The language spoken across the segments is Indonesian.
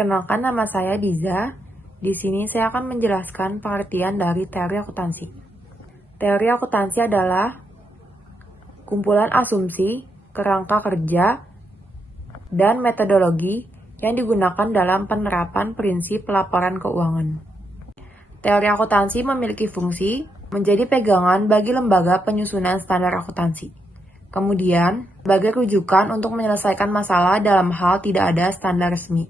Perkenalkan, nama saya Diza. Di sini saya akan menjelaskan pengertian dari teori akuntansi. Teori akuntansi adalah kumpulan asumsi, kerangka kerja, dan metodologi yang digunakan dalam penerapan prinsip laporan keuangan. Teori akuntansi memiliki fungsi menjadi pegangan bagi lembaga penyusunan standar akuntansi. Kemudian, sebagai rujukan untuk menyelesaikan masalah dalam hal tidak ada standar resmi.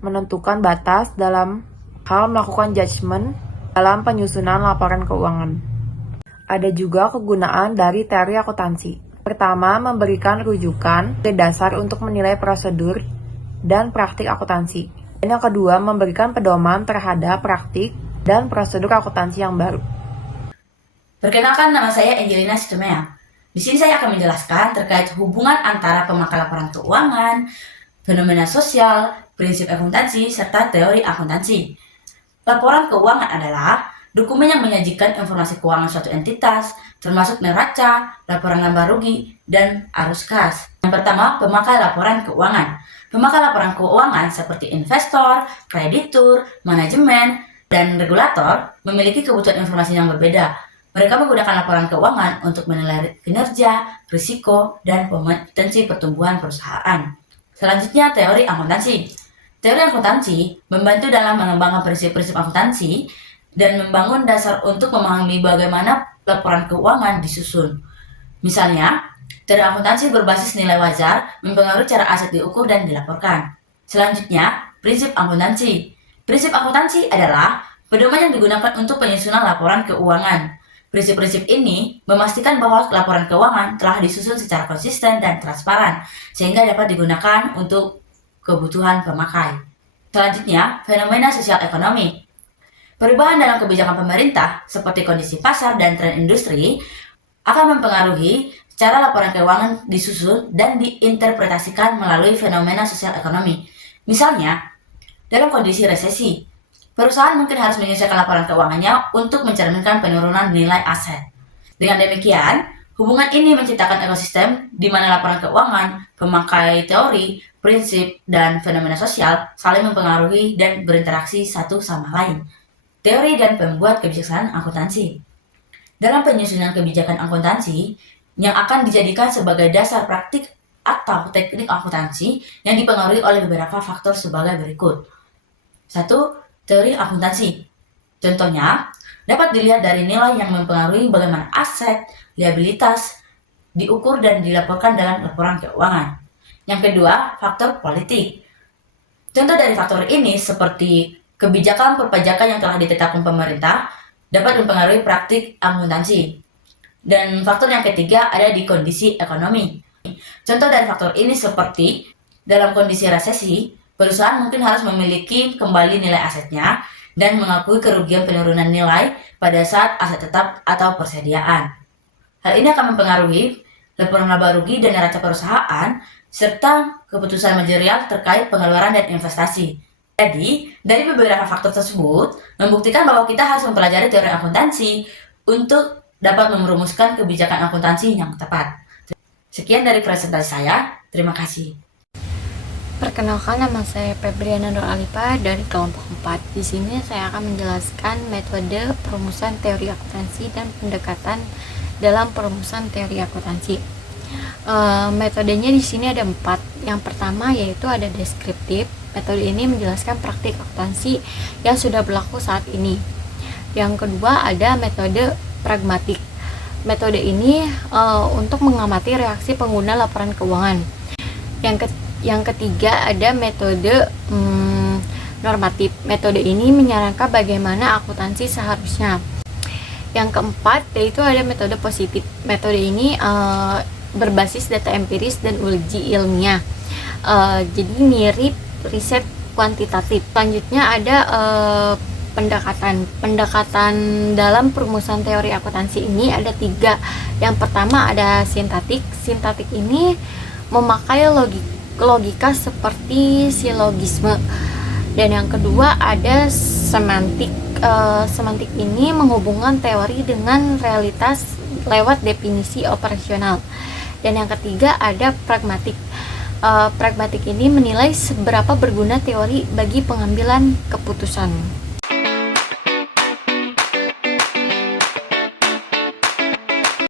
Menentukan batas dalam hal melakukan judgement dalam penyusunan laporan keuangan. Ada juga kegunaan dari teori akuntansi. Pertama, memberikan rujukan ke dasar untuk menilai prosedur dan praktik akuntansi. Dan yang kedua, memberikan pedoman terhadap praktik dan prosedur akuntansi yang baru. Perkenalkan, nama saya Angelina Situmea. Di sini saya akan menjelaskan terkait hubungan antara pemakai laporan keuangan, fenomena sosial, prinsip akuntansi, serta teori akuntansi. Laporan keuangan adalah dokumen yang menyajikan informasi keuangan suatu entitas, termasuk neraca, laporan laba rugi, dan arus kas. Yang pertama, pemakai laporan keuangan. Pemakai laporan keuangan seperti investor, kreditur, manajemen, dan regulator memiliki kebutuhan informasi yang berbeda. Mereka menggunakan laporan keuangan untuk menilai kinerja, risiko, dan potensi pertumbuhan perusahaan. Selanjutnya, teori akuntansi. Teori akuntansi membantu dalam mengembangkan prinsip-prinsip akuntansi dan membangun dasar untuk memahami bagaimana laporan keuangan disusun. Misalnya, teori akuntansi berbasis nilai wajar mempengaruhi cara aset diukur dan dilaporkan. Selanjutnya, prinsip akuntansi. Prinsip akuntansi adalah pedoman yang digunakan untuk penyusunan laporan keuangan. Prinsip-prinsip ini memastikan bahwa laporan keuangan telah disusun secara konsisten dan transparan, sehingga dapat digunakan untuk kebutuhan pemakai. Selanjutnya, fenomena sosial ekonomi. Perubahan dalam kebijakan pemerintah, seperti kondisi pasar dan tren industri, akan mempengaruhi cara laporan keuangan disusun dan diinterpretasikan melalui fenomena sosial ekonomi. Misalnya, dalam kondisi resesi, perusahaan mungkin harus menyesuaikan laporan keuangannya untuk mencerminkan penurunan nilai aset. Dengan demikian, hubungan ini menciptakan ekosistem di mana laporan keuangan, pemakai teori, prinsip, dan fenomena sosial saling mempengaruhi dan berinteraksi satu sama lain. Teori dan pembuat kebijaksanaan akuntansi. Dalam penyusunan kebijakan akuntansi yang akan dijadikan sebagai dasar praktik atau teknik akuntansi yang dipengaruhi oleh beberapa faktor sebagai berikut. 1. Teori akuntansi. Contohnya, dapat dilihat dari nilai yang mempengaruhi bagaimana aset, liabilitas, diukur dan dilaporkan dalam laporan keuangan. Yang kedua, faktor politik. Contoh dari faktor ini seperti kebijakan perpajakan yang telah ditetapkan pemerintah dapat mempengaruhi praktik akuntansi. Dan faktor yang ketiga ada di kondisi ekonomi. Contoh dari faktor ini seperti dalam kondisi resesi, perusahaan mungkin harus memiliki kembali nilai asetnya dan mengakui kerugian penurunan nilai pada saat aset tetap atau persediaan. Hal ini akan mempengaruhi laporan laba rugi dan neraca perusahaan serta keputusan manajerial terkait pengeluaran dan investasi. Jadi, dari beberapa faktor tersebut membuktikan bahwa kita harus mempelajari teori akuntansi untuk dapat merumuskan kebijakan akuntansi yang tepat. Sekian dari presentasi saya. Terima kasih. Perkenalkan, nama saya Febriana Nur Alipa dari kelompok 4. Di sini saya akan menjelaskan metode perumusan teori akuntansi dan pendekatan dalam perumusan teori akuntansi. Metodenya di sini ada 4. Yang pertama yaitu ada deskriptif. Metode ini menjelaskan praktik akuntansi yang sudah berlaku saat ini. Yang kedua ada metode pragmatik. Metode ini untuk mengamati reaksi pengguna laporan keuangan. Yang ketiga ada metode normatif. Metode ini menyarankan bagaimana akuntansi seharusnya. Yang keempat yaitu ada metode positif. Metode ini berbasis data empiris dan uji ilmiah. Jadi mirip riset kuantitatif. Selanjutnya ada pendekatan dalam perumusan teori akuntansi ini ada 3. Yang pertama ada sintaktik ini memakai logika seperti silogisme. Dan yang kedua ada semantik. Semantik ini menghubungkan teori dengan realitas lewat definisi operasional. Dan yang ketiga ada pragmatik. Pragmatik ini menilai seberapa berguna teori bagi pengambilan keputusan.